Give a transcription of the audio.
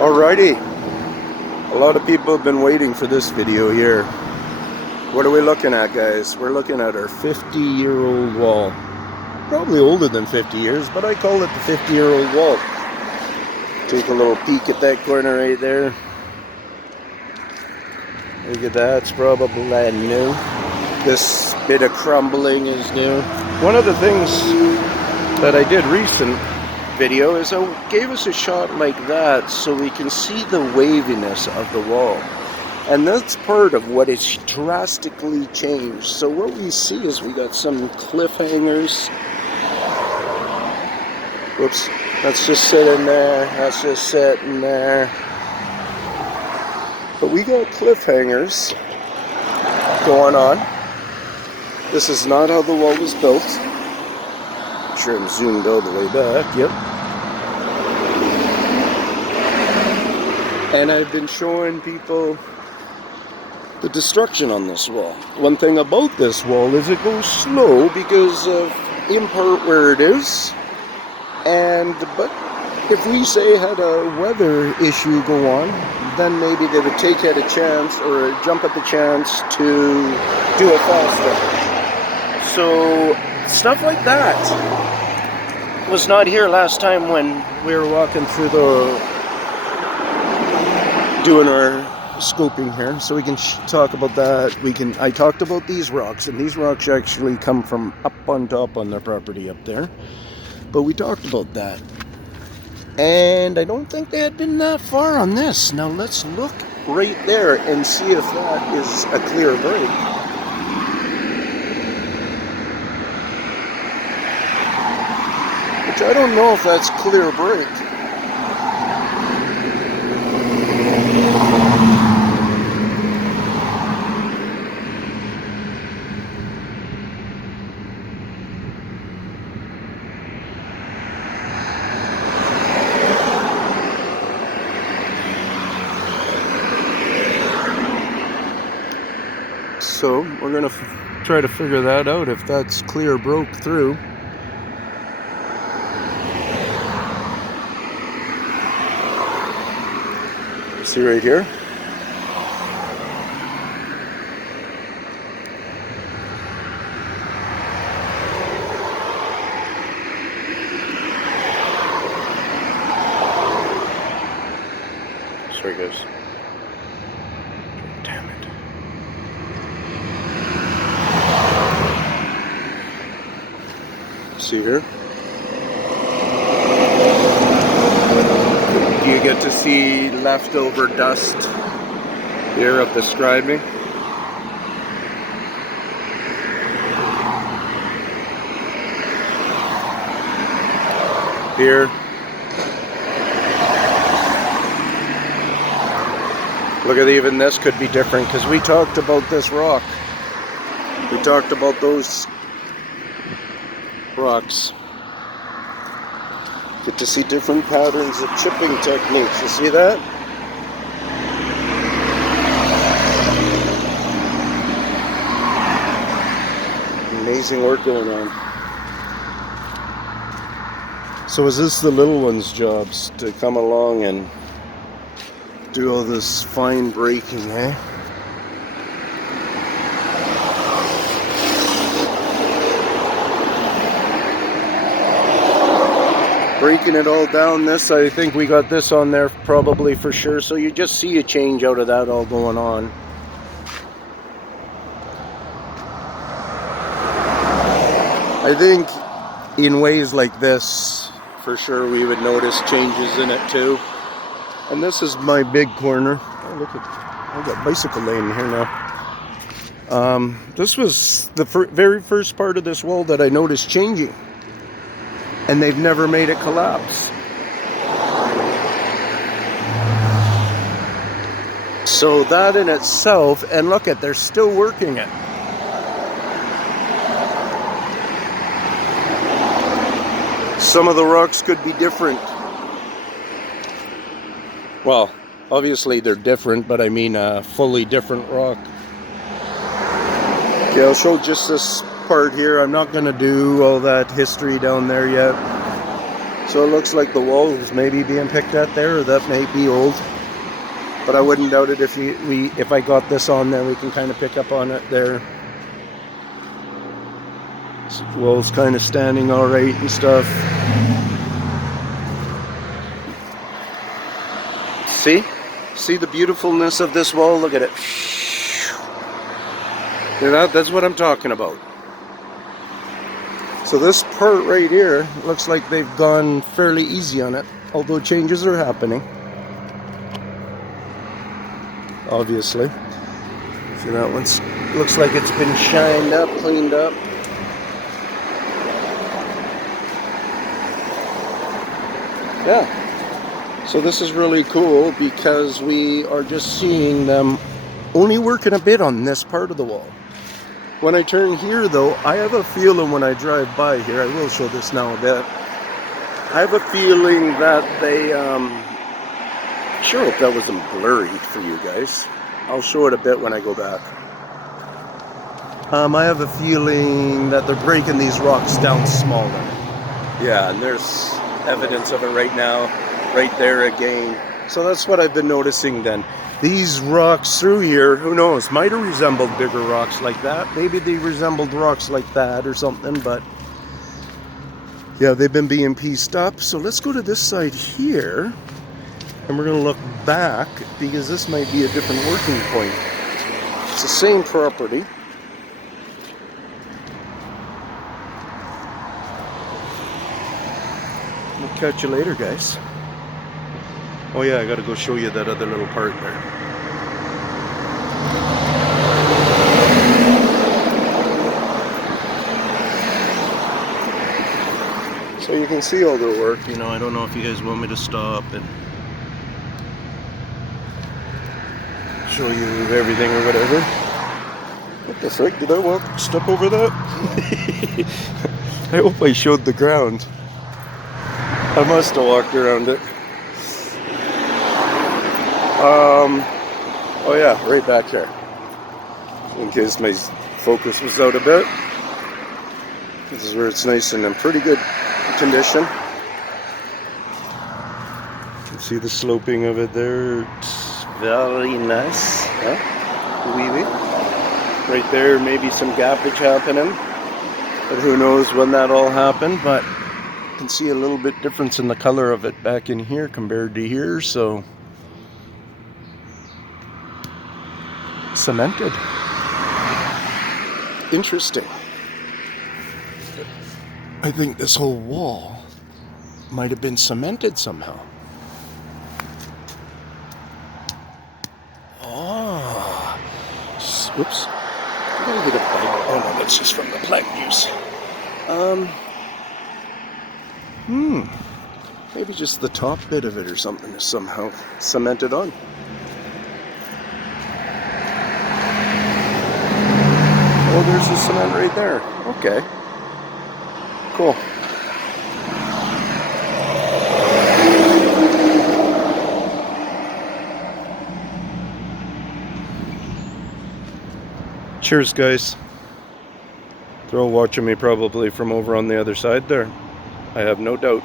Alrighty, a lot of people have been waiting for this video here. What are we looking at, guys? We're looking at our 50-year-old wall. Probably older than 50 years, but I call it the 50-year-old wall. Take a little peek at that corner right there. Look at that, it's probably new. This bit of crumbling is new. One of the things that I did recent video is I gave us a shot like that so we can see the waviness of the wall, and that's part of what is drastically changed. So what we see is we got some cliffhangers. Whoops, that's just sitting there, that's just sitting there. But we got cliffhangers going on. This is not how the wall was built. I'm sure I'm zoomed all the way back, yep. And I've been showing people the destruction on this wall. One thing about this wall is it goes slow because of in part where it is. But if we say had a weather issue go on, then maybe they would take at a chance or jump at the chance to do it faster. So stuff like that was not here last time when we were walking through doing our scoping here, so we can talk about that. I talked about these rocks, and these rocks actually come from up on top on their property up there, but we talked about that, and I don't think they had been that far on this. Now let's look right there and see if that is a clear break. Which I don't know if that's clear break. So we're going to try to figure that out, if that's clear broke through. See right here? Sorry guys. Damn it. See here? Do you get to see leftover dust here of the scribing? Here. Look at, even this could be different, because we talked about this rock. We talked about those rocks. Get to see different patterns of chipping techniques. You see that? Amazing work going on. So is this the little ones' jobs, to come along and do all this fine breaking, eh? Breaking it all down. This, I think we got this on there probably for sure, so you just see a change out of that all going on. I think in ways like this, for sure we would notice changes in it too. And this is my big corner. Oh, look at, I got bicycle lane here now. This was the very first part of this wall that I noticed changing, and they've never made it collapse. So that in itself, and look at, they're still working it. Some of the rocks could be different. Well, obviously they're different, but I mean a fully different rock. Okay, I'll show just this part here. I'm not going to do all that history down there yet. So it looks like the wall is maybe being picked at there, or that may be old. But I wouldn't doubt it if I got this on there, we can kind of pick up on it there. So the wall's kind of standing all right and stuff. See the beautifulness of this wall? Look at it. You know, that's what I'm talking about. So this part right here looks like they've gone fairly easy on it, although changes are happening. Obviously. See, that one looks like it's been shined up, cleaned up. Yeah. So this is really cool because we are just seeing them only working a bit on this part of the wall. When I turn here though, I have a feeling when I drive by here, I will show this now a bit. I have a feeling that they, sure hope that wasn't blurry for you guys. I'll show it a bit when I go back. I have a feeling that they're breaking these rocks down smaller. Yeah, and there's evidence of it right now. Right there again. So that's what I've been noticing then. These rocks through here, who knows, might have resembled bigger rocks like that. Maybe they resembled rocks like that or something, but yeah, they've been being pieced up. So let's go to this side here and we're going to look back because this might be a different working point. It's the same property. We'll catch you later, guys. Oh yeah, I gotta go show you that other little part there. So you can see all their work, you know, I don't know if you guys want me to stop and show you everything or whatever. What the frick, did I step over that? I hope I showed the ground. I must have walked around it. Oh yeah, right back here. In case my focus was out a bit. This is where it's nice and in pretty good condition. You can see the sloping of it there. It's very nice. Huh? Oui, oui. Right there, maybe some gappage happening. But who knows when that all happened. But you can see a little bit difference in the color of it back in here compared to here. So cemented. Interesting. I think this whole wall might have been cemented somehow. Oh, oops. I'm gonna get a bite. Oh no, that's just from the plant use. Maybe just the top bit of it or something is somehow cemented on. Oh, there's the cement right there. Okay. Cool. Cheers, guys. They're all watching me probably from over on the other side there. I have no doubt.